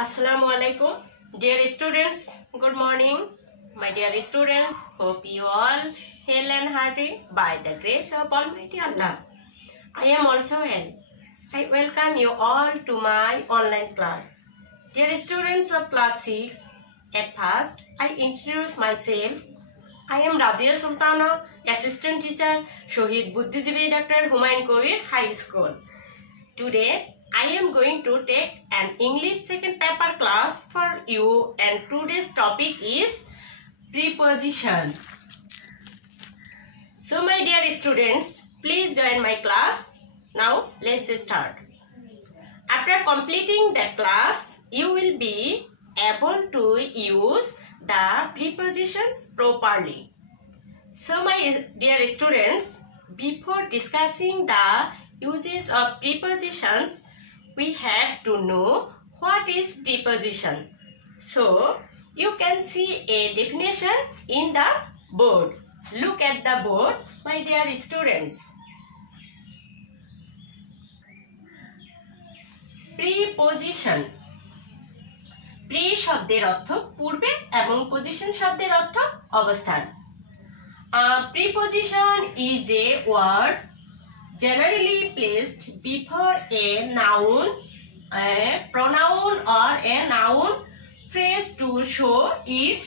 Assalamu alaikum, dear students. Good morning, my dear students. Hope you all hail and hearty by the grace of Almighty Allah. I am also well. I welcome you all to my online class. Dear students of class 6, at first I introduce myself. I am Razia Sultana, assistant teacher, Shohid Buddhijibi Dr. Humayun Kabir High School. Today I am going to take an English second paper class for you, and today's topic is preposition. So my dear students, please join my class. Now let's start. After completing the class, you will be able to use the prepositions properly. So my dear students, before discussing the uses of prepositions, we have to know what is preposition. So you can see a definition in the board. Look at the board, my dear students. Preposition. Pre শব্দের অর্থ পূর্বে এবং position শব্দের অর্থ অবস্থান. Preposition is a word generally placed before a noun, a pronoun or a noun phrase to show its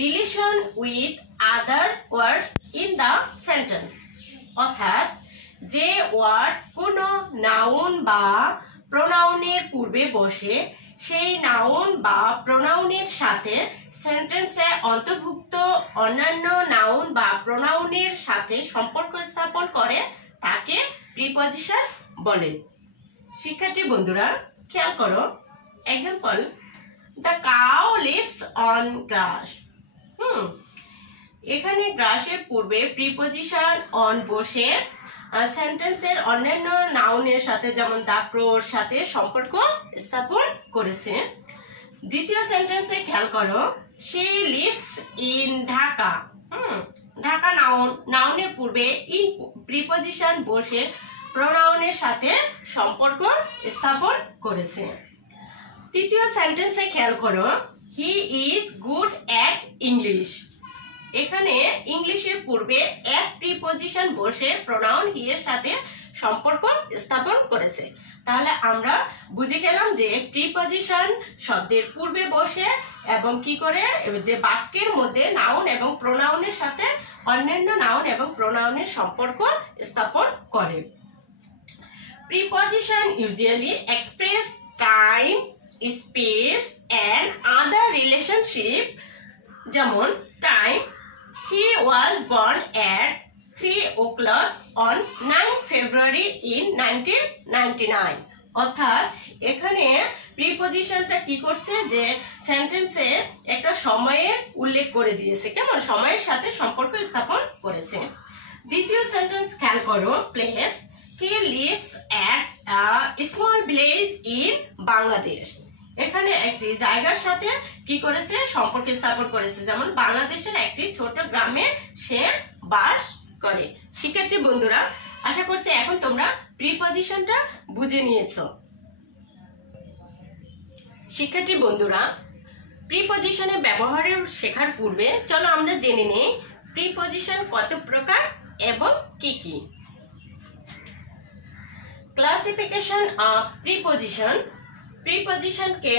relation with other words in the sentence. অর্থাৎ যে word কোনো নাউন বা প্রোনাউনের পূর্বে বসে সেই নাউন বা প্রোনাউনের সাথে সেন্টেন্সে অন্তর্ভুক্ত অন্যান্য নাউন বা প্রোনাউনের সাথে সম্পর্ক স্থাপন করে তাকে প্রিপজিশন বলে। শিক্ষার্থী বন্ধুরা খেয়াল করো, example, the cow lives on grass. এখানে গ্রাসের পূর্বে প্রিপজিশন অন বসে সেন্টেন্সের অন্যান্য নাউনের সাথে যেমন দ্য ক্রোর সাথে সম্পর্ক স্থাপন করেছে। দ্বিতীয় সেন্টেন্সে খেয়াল করো, she lives in Dhaka. Dhaka নাউনের পূর্বে ইন প্রিপজিশন বসে প্রোনাউনের সাথে সম্পর্ক স্থাপন করেছে। তৃতীয় সেন্টেন্সে খেয়াল করো, he is good at English. এখানে ইংলিশের পূর্বে এক প্রিপজিশন বসে প্রোনাউন হি এর সাথে সম্পর্ক স্থাপন করেছে। তাহলে আমরা বুঝে গেলাম যে প্রিপজিশন শব্দের পূর্বে বসে এবং কি করে যে বাক্যের মধ্যে নাউন এবং প্রোনাউনের সাথে অন্যান্য নাউন এবং প্রোনাউনের সম্পর্ক স্থাপন করে। Preposition usually express time, space and other relationship. যেমন time, he was born at 3 o'clock on 9 February in 1999. অর্থাৎ এখানে প্রিপজিশনটা কি করছে যে সেন্টেন্সে একটা সময়ের উল্লেখ করে দিয়েছে, কেমন সময়ের সাথে সম্পর্ক স্থাপন করেছে। দ্বিতীয় সেন্টেন্স খেয়াল করো, place, he lives at a small village in Bangladesh. এখানে একটি জায়গার সাথে কি করেছে সম্পর্ক স্থাপন করেছে, যেমন বাংলাদেশের একটি ছোট গ্রামে সে বাস করে। শিক্ষার্থী বন্ধুরা আশা করছি এখন তোমরা প্রিপজিশনটা বুঝে নিয়েছো। শিক্ষার্থী বন্ধুরা প্রিপজিশনের ব্যবহারের শেখার পূর্বে চলো আমরা জেনে নেই প্রিপজিশন কত প্রকার এবং কি কি। Classification of preposition. প্রিপজিশনকে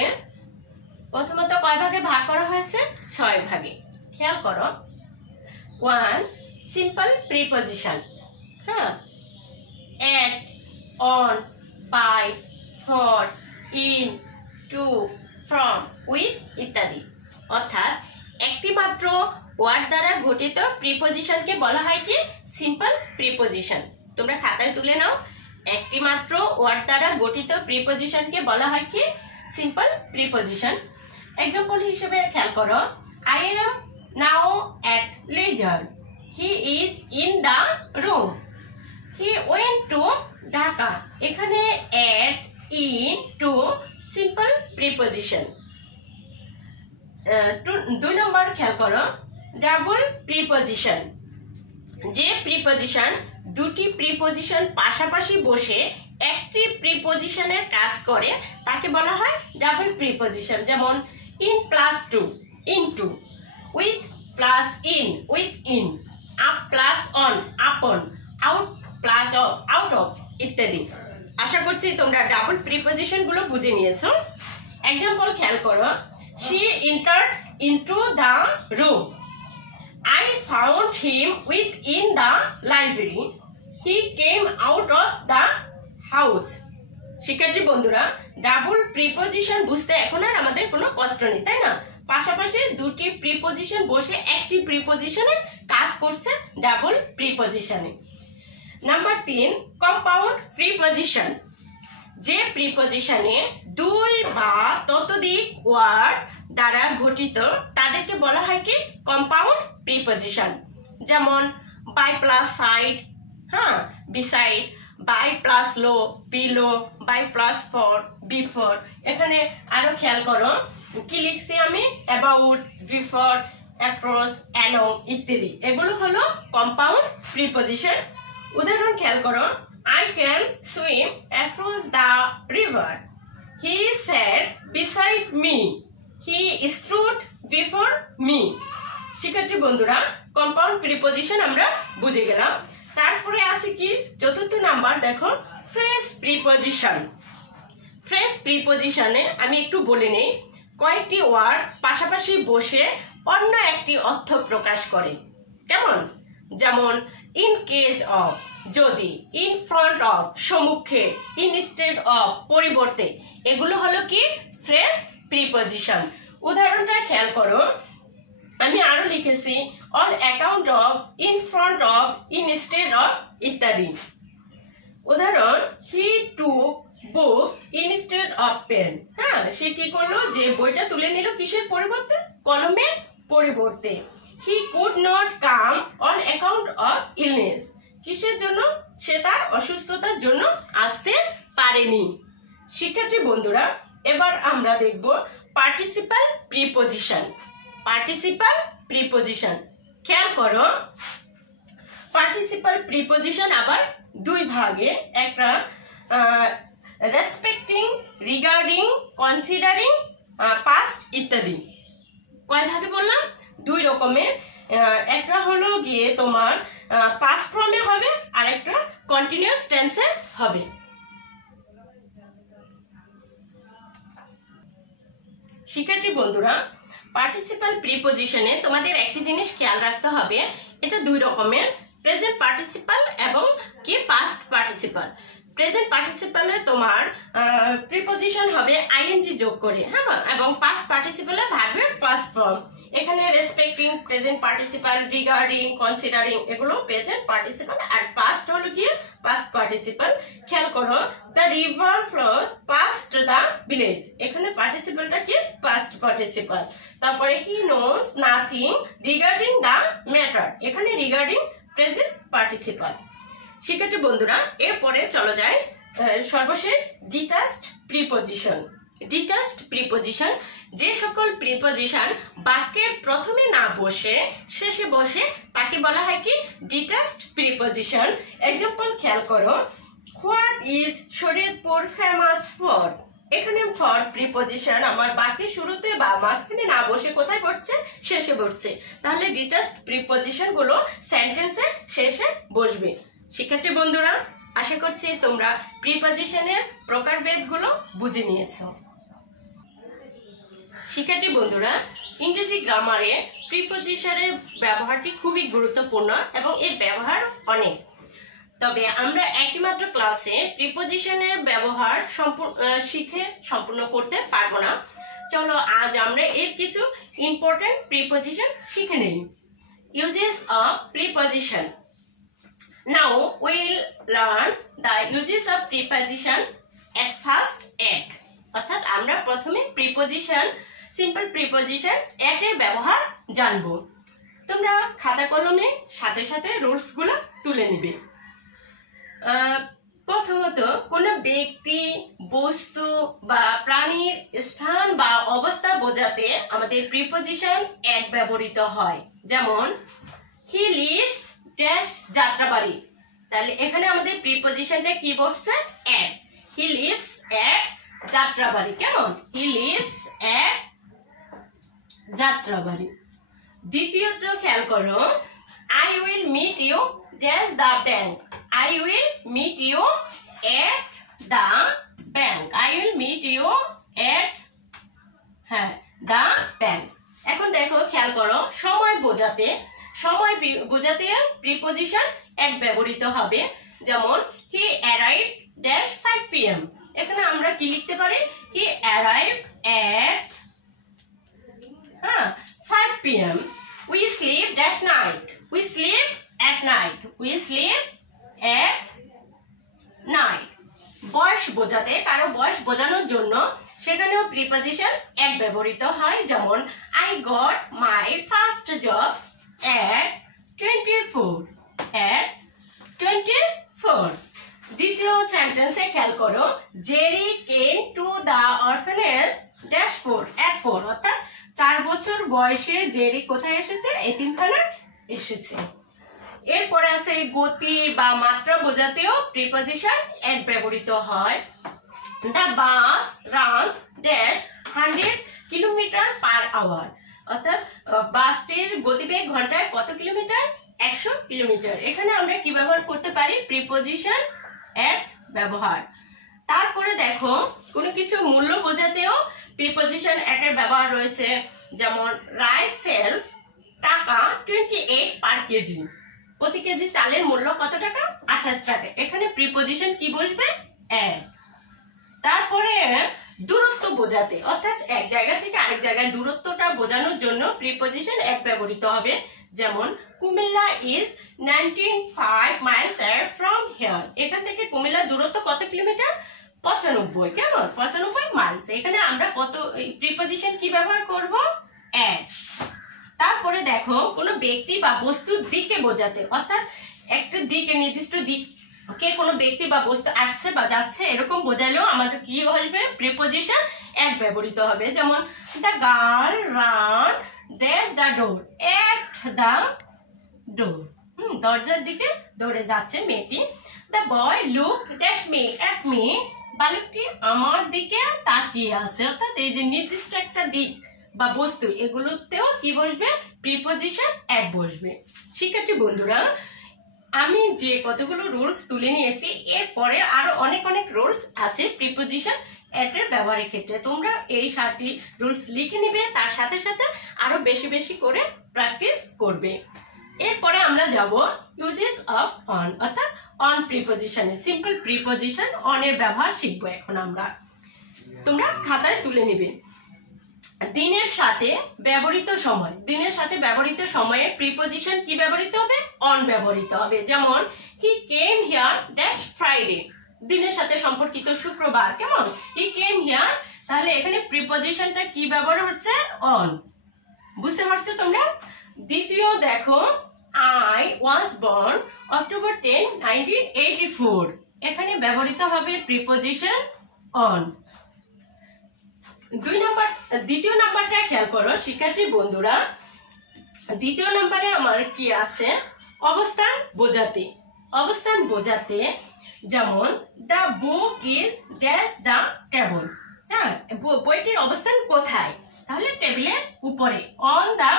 প্রথমত কয় ভাগে ভাগ করা হয়েছে? 6 ভাগে। খেয়াল করো, 1 simple preposition, at, on, by, for, in, to, from, with ইত্যাদি। অর্থাৎ একটি মাত্র ওয়ার্ড দ্বারা গঠিত প্রিপজিশনকে বলা হয় কি? Simple preposition. তোমরা খাতায় তুলে নাও, একটি মাত্র ওয়ার্ড দ্বারা গঠিত প্রিপজিশনকে বলা হয় কি? Simple preposition. এক্সাম্পল হিসেবে খেয়াল করো, I am now at leisure, he is in the room, he went to Dhaka. এখানে at, in, to simple preposition. 2 নম্বর খেয়াল করো, ডাবল প্রিপজিশন। যে প্রিপজিশন দুটি প্রিপজিশন পাশাপাশি বসে একটি প্রিপজিশনের কাজ করে তাকে বলা হয় ডাবল প্রিপজিশন। যেমন in plus to, into, with plus in, within, up plus on, upon, out plus of, out of ইত্যাদি। আশা করছি তোমরা ডাবল প্রিপজিশন গুলো বুঝে নিয়েছো। এক্সাম্পল খেয়াল করো, she entered into the room, I found him within the library, he came out of the house। শিক্ষার্থী বন্ধুরা, ডাবল প্রিপজিশন বুঝতে এখন আর আমাদের কোনো কষ্ট নেই, তাই না? পাশাপাশি দুটি প্রিপজিশন বসে একটি প্রিপজিশনে কাজ করছে ডাবল প্রিপজিশনে। Number 3, compound preposition. যে প্রিপজিশনে দুই বা ততোধিক ওয়ার্ড দ্বারা গঠিত তাদেরকে বলা হয় কি কম্পাউন্ড প্রিপজিশন। যেমন বাই প্লাস সাইড, হ্যাঁ, beside, by plus low, below, by plus for, before. এখানে আরো খেয়াল করো কি লিখছি আমি, অ্যাবাউট, বিফোর, অ্যাক্রস, অ্যালং ইত্যাদি। এগুলো হলো কম্পাউন্ড প্রিপজিশন। উদাহরণ খেয়াল করো, I can swim across the river, he sat beside me, he stood before me। শিক্ষার্থী বন্ধুরা, কম্পাউন্ড প্রিপজিশন আমরা বুঝে গেলাম। তারপরে আছে কি চতুর্থ নাম্বার, দেখো ফ্রেজ প্রিপজিশন। ফ্রেজ প্রিপজিশনে আমি একটু বলে নেই, কয়েকটি ওয়ার্ড পাশাপাশি বসে অন্য একটি অর্থ প্রকাশ করে। কেমন? যেমন ইন কেস অফ, যদি, ইন ফ্রন্ট অফ, সম্মুখে, ইনস্টেড অফ, পরিবর্তে। এগুলো হলো কি ফ্রেজ প্রিপজিশন। উদাহরণটা খেয়াল করো, আমি আরো লিখেছি on account of, in front of, instead of ইত্যাদি। উদাহরণ, হি টুক বুক ইনস্টেড অফ পেন। হ্যাঁ, সে কি করলো, যে বইটা তুলে নিল কিসের পরিবর্তে? কলমের পরিবর্তে। He could not come on account of illness. কিসের জন্য? সে তার অসুস্থতার জন্য আসতে পারেনি। শিক্ষার্থী বন্ধুরা, এবার আমরা দেখব পার্টিসিপাল প্রিপজিশন। পার্টিসিপাল প্রিপজিশন খেয়াল করো, পার্টিসিপাল প্রিপজিশন আবার দুই ভাগে, একটা রেসপেক্টিং, রিগার্ডিং, কনসিডারিং, পাস্ট ইত্যাদি। কয় ভাগে বললাম? দুই রকমের। একটা হলো গিয়ে তোমার পাস্ট ফর্মে হবে, আর একটা কন্টিনিউয়াস টেন্সে হবে। শিক্ষার্থী বন্ধুরা, পার্টিসিপাল প্রিপজিশনে তোমাদের একটি জিনিস খেয়াল রাখতে হবে, এটা দুই রকমের, প্রেজেন্ট পার্টিসিপাল এবং কি পাস্ট পার্টিসিপাল। প্রেজেন্ট পার্টিসিপালে তোমার প্রিপজিশন হবে আইএনজি যোগ করে, হ্যাঁ, এবং পাস্ট পার্টিসিপালে ভার্বের পাস্ট ফর্ম। এখানে respecting, present participle, regarding, considering এগুলো প্রেজেন্ট পার্টিসিপাল, আর পাস্ট হলো কি পাস্ট পার্টিসিপাল। খেয়াল করো, the river flows past the village. এখানে পার্টিসিপালটা কি পাস্ট পার্টিসিপাল। তারপরে he knows nothing regarding the matter. এখানে রিগার্ডিং প্রেজেন্ট পার্টিসিপাল। শিক্ষার্থী বন্ধুরা, এরপরে চলো যায় সর্বশেষ ডিটাচড প্রিপজিশন। ডিটাচড প্রিপজিশন, যে সকল প্রিপজিশন বাক্যের প্রথমে না বসে শেষে বসে তাকে বলা হয় কি ডিটাচড প্রিপজিশন। এক্সাম্পল খেয়াল করো, what is Shariatpur famous for. এখানে ফর প্রিপজিশন আমার বাক্যের শুরুতে বা মাঝখানে না বসে কোথায় বসছে? শেষে বসছে। তাহলে ডিটাচড প্রিপজিশন গুলো সেন্টেন্সের শেষে বসবে। শিক্ষার্থী বন্ধুরা, আশা করছি তোমরা প্রিপজিশনের প্রকারভেদগুলো বুঝে নিয়েছো। শিক্ষার্থী বন্ধুরা, ইংরেজি গ্রামারে প্রিপজিশনের ব্যবহারটি খুবই গুরুত্বপূর্ণ এবং এর ব্যবহার অনেক। তবে আমরা একটি মাত্র ক্লাসে প্রিপজিশনের ব্যবহার শিখে সম্পূর্ণ করতে পারবো না। চলো আজ আমরা এর কিছু ইম্পর্টেন্ট প্রিপজিশন শিখে নেই। Uses of preposition. Now we'll learn the uses of preposition at first at। অর্থাৎ আমরা প্রথমে প্রিপজিশন, সিম্পল প্রিপজিশন at এর ব্যবহার জানবো। তোমরা খাতা কলমে সাথে সাথে রুলস গুলো তুলে নিবে। প্রথমত, কোনো ব্যক্তি, বস্তু বা প্রাণীর স্থান বা অবস্থা বোঝাতে আমাদের প্রিপজিশন at ব্যবহৃত হয়। যেমন হি লিভস ড্যাশ যাত্রাবাড়ি, তাহলে এখানে আমাদের প্রিপজিশনটা কি বসছে? এট। হি লিভস এট যাত্রাবাড়ি। কেমন? হি লিভস এট যাত্রাবাড়ি। দ্বিতীয়টা খেয়াল করো, I will meet you at the bank. I will meet you at the bank. I will meet you at the bank. এখন দেখো, খেয়াল করো, সময় বোঝাতে প্রিপজিশন এট ব্যবহৃত হবে। যেমন he arrived at 5 PM। এখানে আমরা কি লিখতে পারি? he arrived at 5 PM. We sleep at night. We sleep at night. We sleep at night. বয়স বোঝাতে, কারো বয়স বোঝানোর জন্য সেখানেও প্রিপজিশন এট ব্যবহৃত হয়। যেমন I got my first job at 24. At 24. দ্বিতীয় সেন্টেন্সে খেয়াল করো, Jerry came to the orphanage dash 4 at 4, অর্থাৎ 4 বছর বয়সে জেরি কোথায় এসেছে? এতিমখানায় এসেছে। এরপরে আছে গতি বা মাত্রা বোঝাতেও প্রিপজিশন এট ব্যবহৃত হয়। The bus runs dash 100 km/h, অর্থাৎ বাসটির গতিবেগ ঘন্টায় কত কিলোমিটার? 100 কিলোমিটার। এখানে আমরা কি ব্যবহার করতে পারি? প্রিপজিশন এট ব্যবহার। তারপরে দেখো, কোনো কিছু মূল্য বোঝাতেও প্রিপজিশন এট এর ব্যবহার রয়েছে। যেমন রাইস সেলস টাকা 28 পার কেজি। প্রতি কেজি চালের মূল্য কত টাকা? 28 টাকা। এখানে প্রিপজিশন কি বসবে? এট। তারপরে দূরত্ব বোঝাতে, অর্থাৎ এক জায়গা থেকে আরেক জায়গায় দূরত্বটা বোঝানোর জন্য প্রিপজিশন এট ব্যবহৃত হবে। যেমন Comilla is 95 miles from here। এখান থেকে কুমিল্লার দূরত্ব কত কিলোমিটার? 95। কেমন? 95 মাইলস। এখানে আমরা কত প্রিপজিশন কি ব্যবহার করব? এট। তারপরে দেখো, কোনো ব্যক্তি বা বস্তুর দিকে বোঝাতে, অর্থাৎ একটা দিকে, নির্দিষ্ট দিকে কোনো ব্যক্তি বা বস্তু আসছে বা যাচ্ছে এরকম বোঝালেও আমাদের কি আসবে? প্রিপজিশন এট ব্যবহৃত হবে। যেমন the girl ran dash the door at the door. দরজার দিকে দৌড়ে যাচ্ছে মেয়েটি। The boy look dash me at me. বালকটি আমার দিকে তাকিয়ে আছে। অর্থাৎ এই যে নির্দিষ্ট একটা দিক বা বস্তু, এগুলোতেও কি বসবে? প্রিপজিশন এট বসবে। শিক্ষার্থী বন্ধুরা, আমি যে কতগুলো রুলস তুলে নিয়েছি, এরপরে আরো অনেক রুলস আছে প্রিপজিশন এট এর ব্যবহারের ক্ষেত্রে। তোমরা এই 7টি রুলস লিখে নিবে, তার সাথে সাথে আরো বেশি করে প্র্যাকটিস করবে। এরপরে আমরা যাব ইউজেস অফ অন, অর্থাৎ অন প্রিপজিশনের সিম্পল প্রিপজিশন অন এর ব্যবহার শিখবো এখন আমরা। তোমরা খাতায় তুলে নিবে। দিনের সাথে ব্যবহৃত সময়, দিনের সাথে ব্যবহৃত সময়ে প্রিপজিশন কি ব্যবহৃত হবে? অন ব্যবহৃত হবে। যেমন he came here dash Friday. দিনের সাথে সম্পর্কিত শুক্রবার। কেমন? হি কেম হিয়ার। তাহলে এখানে প্রিপজিশনটা কি ব্যবহার হচ্ছে? অন। বুঝতে পারছো তোমরা? দ্বিতীয় দেখো, I was born October 10, 1984। এখানে ব্যবহৃত হবে প্রিপজিশন অন। দ্বিতীয় নাম্বারটা খেয়াল করো শিক্ষার্থী বন্ধুরা। দ্বিতীয় নাম্বারে আমার কি আছে? অবস্থান বোঝাতে। অবস্থান বোঝাতে যেমন the book is dash the table. হ্যাঁ, বইটির অবস্থান কোথায়? তাহলে টেবিলের উপরে, অন দ্য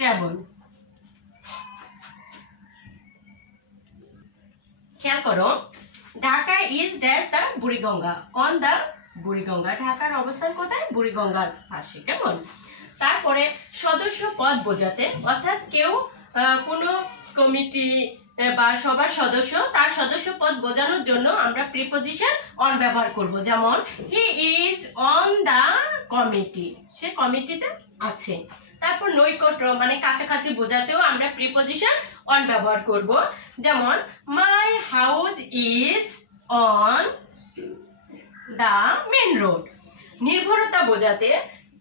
টেবল। খেয়াল করো, Dhaka is dash the Buriganga. On the Buriganga. ঢাকার অবস্থান কোথায়? বুড়িগঙ্গার পাশে। কেমন? তারপরে সদস্য পদ বোঝাতে, অর্থাৎ কেউ কোনো কমিটি বা সবার সদস্য, তার সদস্য পদ বোঝানোর জন্য আমরা প্রিপজিশন অন ব্যবহার করব। যেমন he is on the committee. সে কমিটিতে আছে। তারপর নৈকট্য মানে কাছাকাছি বোঝাতেও আমরা প্রিপজিশন অন ব্যবহার করব। যেমন my house is on the main road. নির্ভরতা বোঝাতে,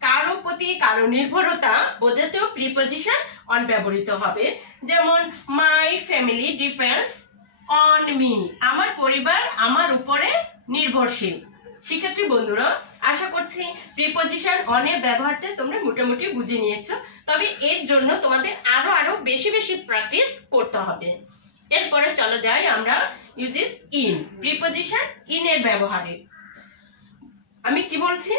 কারো প্রতি কারো নির্ভরতা বোঝাতেও প্রিপজিশন অন ব্যবহৃত হবে। যেমন my family depends on me. আমার পরিবার আমার উপরে নির্ভরশীল। শিক্ষার্থী বন্ধুরা, আশা করছি প্রিপজিশন অন এর ব্যবহারটা তোমরা মোটামুটি বুঝে নিয়েছো। তবে এর জন্য তোমাদের আরো বেশি প্র্যাকটিস করতে হবে। এরপরে চলে যাই আমরা ইউজেস ইন, প্রিপজিশন ইন এর ব্যবহারে। আমি কি বলছি,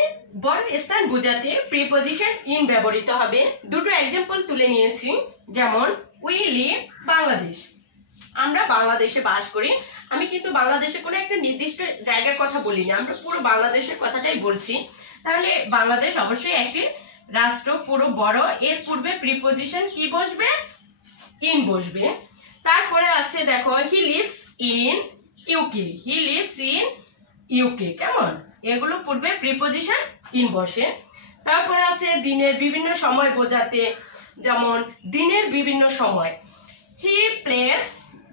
বড় স্থান বোঝাতে প্রিপজিশন ইন ব্যবহৃত হবে। দুটো এক্সাম্পল তুলে নিয়েছি, যেমন উই লিভ বাংলাদেশ, আমরা বাংলাদেশে বাস করি। আমি কিন্তু বাংলাদেশে কোনো একটা নির্দিষ্ট জায়গার কথা বলিনি, আমরা পুরো বাংলাদেশের কথাটাই বলছি। তাহলে বাংলাদেশ অবশ্যই একটি রাষ্ট্র, পুরো বড়। এর পূর্বে প্রিপজিশন কি বসবে, ইন বসবে। তারপরে আছে দেখো he lives in UK, he lives in UK, কেমন, এগুলো পূর্বে প্রিপজিশন ইন বসে। তারপরে আছে দিনের বিভিন্ন সময় বোঝাতে, যেমন দিনের বিভিন্ন সময়, he plays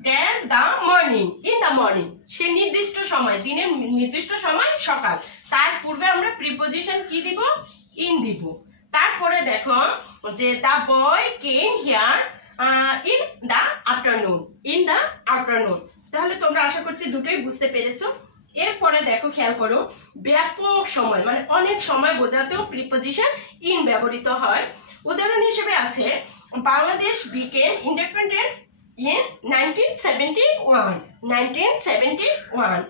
dash the morning, in the morning, সে নির্দিষ্ট সময়, দিনের নির্দিষ্ট সময় সকাল, তার পূর্বে আমরা প্রিপজিশন কি দিব, ইন দিব। তারপরে দেখো যে the boy came here in the afternoon, in the afternoon. তাহলে তোমরা আশা করছি দুটোই বুঝতে পেরেছো। এরপরে দেখো, খেয়াল করো, ব্যাপক সময় মানে অনেক সময় বোঝাতেও প্রিপজিশন ইন ব্যবহৃত হয়। উদাহরণ হিসেবে আছে বাংলাদেশ বিকেম ইন্ডিপেন্ডেন্ট ইন 1971, 1971।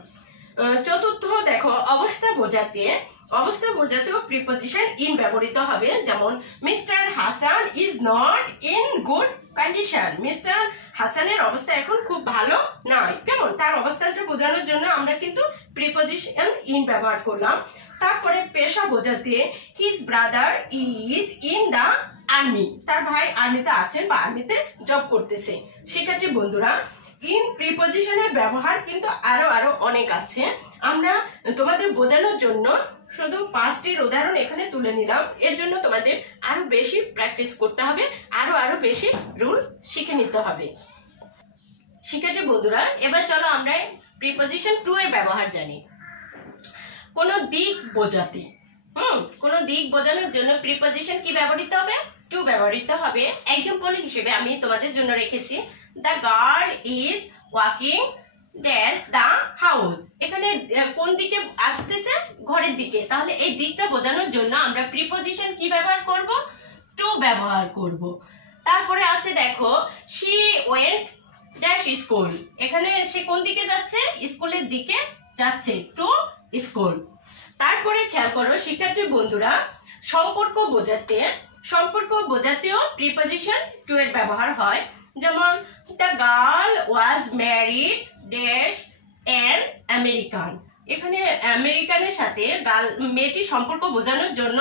চতুর্থ দেখো, অবস্থা বোঝাতেও প্রিপজিশন ইন ব্যবহৃত হবে, যেমন mister Hasan is not in good condition, mister হাসানের অবস্থা এখন খুব ভালো নয়, কেমন, তার অবস্থানটা বোঝানোর জন্য আমরা কিন্তু প্রিপজিশন ইন ব্যবহার করলাম। তারপরে পেশা বোঝাতে his brother is in the army, তার ভাই আর্মিতে আছেন বা আর্মিতে জব করতেছে। শিক্ষার্থী বন্ধুরা, ইন প্রিপজিশনের ব্যবহার কিন্তু আরো অনেক আছে। আমরা তোমাদের বোঝানোর জন্য শুধু 5টির উদাহরণ এখানে তুলে নিলাম। এর জন্য তোমাদের আরো বেশি প্র্যাকটিস করতে হবে, আরো বেশি রুল শিখে নিতে হবে। শিক্ষার্থী বন্ধুরা, এবার চলো আমরা প্রিপজিশন টু এর ব্যবহার জানি। কোন দিক বোঝাতে, কোন দিক বোঝানোর জন্য প্রিপজিশন কি ব্যবহৃত হবে, টু ব্যবহৃত হবে। এক্সাম্পল হিসেবে আমি তোমাদের জন্য রেখেছি the girl is walking dash the house, এখানে কোন দিকে আসতেছে, ঘরের দিকে। তাহলে এই দিকটা বোঝানোর জন্য আমরা প্রিপজিশন কি ব্যবহার করব, টু ব্যবহার করব। তারপরে আছে দেখো শি ওয়েন্ট ড্যাশ স্কুল, এখানে সে কোন দিকে যাচ্ছে, স্কুলের দিকে যাচ্ছে, টু স্কুল। তারপরে খেয়াল করো শিক্ষার্থী বন্ধুরা, সম্পর্ক বোঝাতেও প্রিপজিশন টু এর ব্যবহার হয়, যেমন the girl was married dash an American, এখানে আমেরিকানের সাথে মেয়েটি সম্পর্ক বোঝানোর জন্য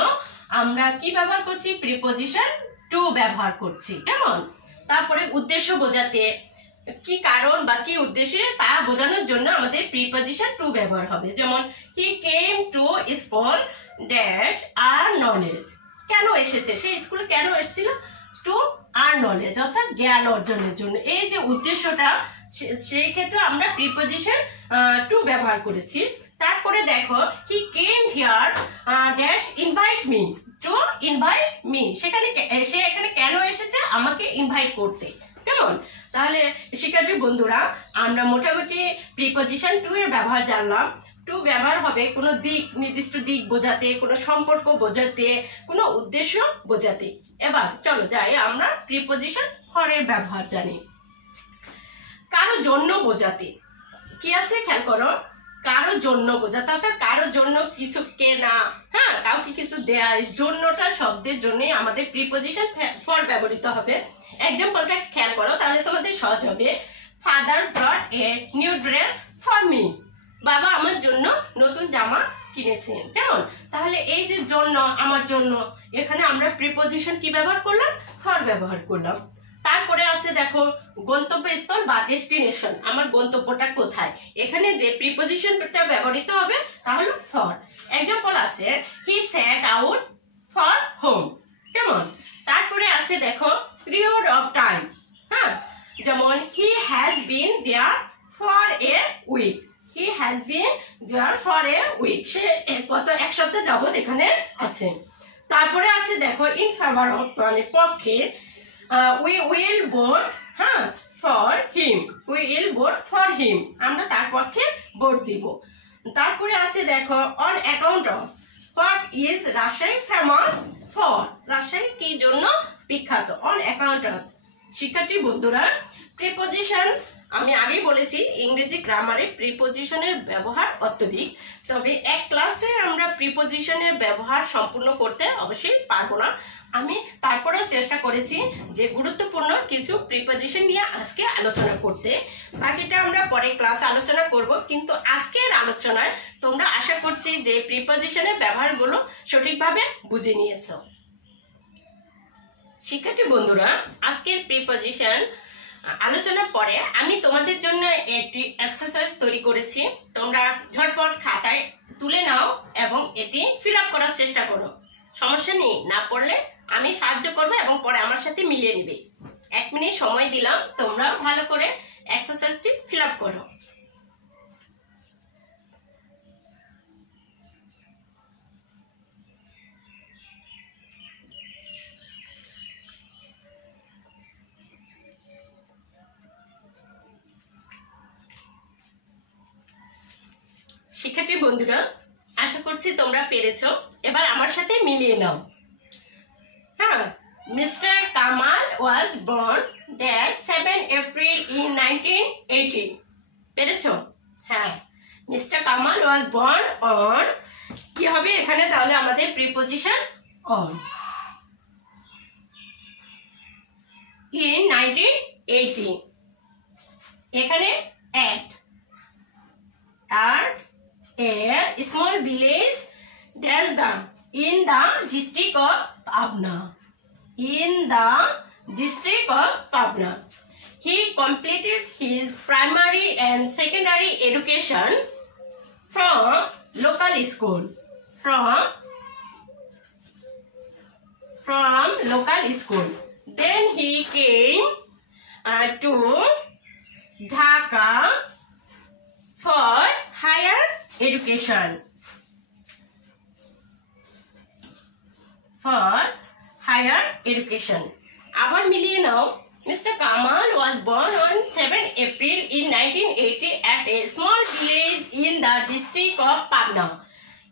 আমরা কি ব্যবহার করছি, প্রিপজিশন টু ব্যবহার করছি, কেমন। তারপরে উদ্দেশ্য বোঝাতে, কি কারণ বা কি উদ্দেশ্যে তা বোঝানোর জন্য আমাদের প্রিপজিশন টু ব্যবহার হবে, যেমন he came to school dash আর নলেজ, কেন এসেছে, সে স্কুলে কেন এসেছিল, টু আর নলেজ, অর্থাৎ জ্ঞান অর্জনের জন্য। এই যে উদ্দেশ্যটা, সেই ক্ষেত্রে আমরা প্রিপজিশন টু ব্যবহার করেছি। তারপরে দেখো he came here dash invite me, to invite me, সে এখানে কেন এসেছে, আমাকে ইনভাইট করতে, কেমন। তাহলে শিক্ষার্থী বন্ধুরা, আমরা মোটামুটি প্রিপজিশন টু এর ব্যবহার জানলাম। টু ব্যবহার হবে কোনো দিক, নির্দিষ্ট দিক বোঝাতে, কোনো সম্পর্ক বোঝাতে, কোনো উদ্দেশ্য বোঝাতে। এবার চলো যাই আমরা প্রিপজিশন ফর এর ব্যবহার জানি। কারো জন্য বোঝাতে কি আছে, খেয়াল করো, কারো জন্য বোঝাতে, অর্থাৎ কারো জন্য কিছু কেনা, কাউকে কিছু দেয়া, জন্যটা শব্দের জন্য আমাদের প্রিপজিশন ফর ব্যবহৃত হবে। এক্সাম্পলটা খেয়াল করো, তাহলে তোমাদের সহজ হবে। Father ব্রট a new dress for me, বাবা আমার জন্য নতুন জামা কিনেছেন, কেমন। তাহলে এই যে জন্য, আমার জন্য, এখানে আমরা প্রিপজিশন কি ব্যবহার করলাম, ফর ব্যবহার করলাম। তারপরে আছে দেখো গন্তব্যস্থল বা ডেস্টিনেশন, আমার গন্তব্যটা কোথায়, এখানে যে প্রিপজিশনটা ব্যবহৃত হবে তা হলো ফর। এক্সাম্পল আছে he set out for home, কেমন। তারপরে আছে দেখো পিরিয়ড অফ টাইম, যেমন he has been there for a week, he has been there for a week, সে এক সপ্তাহ যাবত এখানে আছে। তারপরে আছে দেখো ইন ফেভার অফ, মানে পক্ষে, we will vote for him, we will vote for him, আমরা তার পক্ষে ভোট দিব। তারপরে আছে দেখো on account of, what is Rajshahi famous for, Rajshahi কি জন্য বিখ্যাত, on account of। শিক্ষার্থী বন্ধুরা, প্রিপজিশন আমি আগেই বলেছি ইংরেজি গ্রামারে প্রিপজিশনের ব্যবহার অত্যধিক, তবে এক ক্লাসে আমরা প্রিপজিশনের ব্যবহার সম্পূর্ণ করতে অবশ্যই পারবো না। আমি তারপরে চেষ্টা করেছি যে গুরুত্বপূর্ণ কিছু প্রিপজিশন নিয়ে আজকে আলোচনা করতে, বাকিটা আমরা পরে ক্লাসে আলোচনা করব। কিন্তু আজকের আলোচনায় তোমরা আশা করছি যে প্রিপজিশনের ব্যবহারগুলো সঠিকভাবে বুঝে নিয়েছো। শিক্ষার্থী বন্ধুরা, আজকের প্রিপজিশন আলোচনার পরে আমি তোমাদের জন্য একটি এক্সারসাইজ তৈরি করেছি। তোমরা ঝটপট খাতায় তুলে নাও এবং এটি ফিল আপ করার চেষ্টা করো। সমস্যা নেই, না পড়লে আমি সাহায্য করবো এবং পরে আমার সাথে মিলিয়ে নিবে। 1 মিনিট সময় দিলাম, তোমরা ভালো করে এক্সারসাইজটি ফিল আপ করো। শিক্ষার্থী বন্ধুরা, আশা করছি তোমরা পেরেছো। এবার আমার সাথে মিলিয়ে নাও। হ্যাঁ, mister Kamal was born that 7 April in 1980। পেরেছো? হ্যাঁ, mister Kamal was born on, কি হবে এখানে তাহলে আমাদের প্রিপজিশন অন, ইন 1980। এখানে at a small village dash the in the district of Pabna. In the district of Pabna, he completed his primary and secondary education from local school. From local school. Then he came to Dhaka for higher education. আবার মিলিয়ে নাও। Mr. Kamal was born on 7 April in 1980 at a small village in the district of Pabna.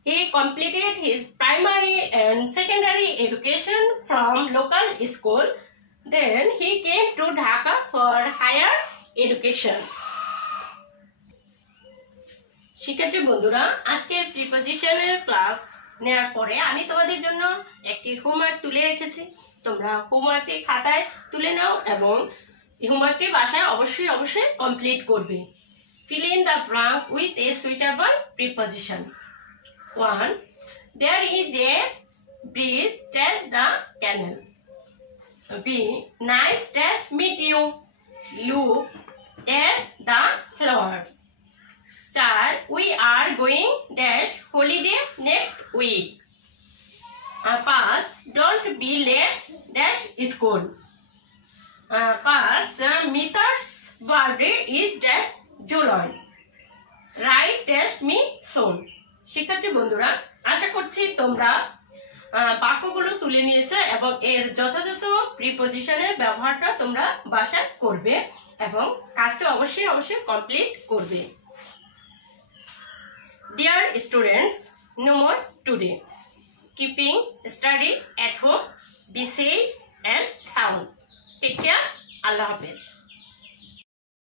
He completed his primary and secondary education from local school. Then he came to Dhaka for higher education. শিক্ষার্থী বন্ধুরা, আজকের প্রিপজিশনের class নেওয়ার পরে আমি তোমাদের জন্য একটি homework তুলে রেখেছি। তোমরা হোমওয়ার্কটি খাতায় তুলে নাও এবং হোমওয়ার্কটি বাসায় অবশ্যই কমপ্লিট করবে। Fill in the blank with a suitable preposition. 1. There is a bridge dash the canal. B. Nice dash meet you. Look dash the flowers. 4. We are going dash holiday next week. 5. Don't be late dash school. 5. Mithar's birthday is dash July. Write dash me soon. শিক্ষার্থী বন্ধুরা, আশা করছি তোমরা বাক্যগুলো তুলে নিয়েছো এবং এর যথাযথ প্রিপজিশনের ব্যবহারটা তোমরা বাসায় করবে এবং কাজটা অবশ্যই কমপ্লিট করবে। Dear students, no more today. Keeping study at home. Be safe and sound. Take care. Allah Hafiz.